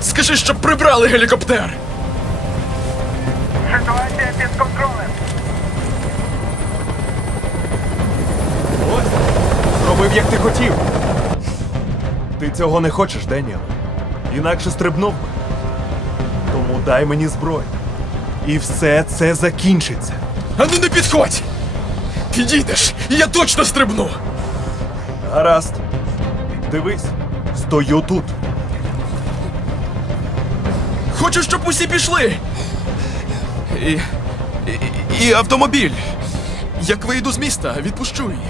Скажи, щоб прибрали гелікоптер! Ситуація під контролем. Ось, зробив, як ти хотів. Ти цього не хочеш, Деніел. Інакше стрибнув би. Тому дай мені зброю. І все це закінчиться. Ану не підходь! Підійдеш, і я точно стрибну! Гаразд. Дивись, стою тут. Хочу, щоб усі пішли! І. І, і автомобіль! Як вийду з міста, відпущу її.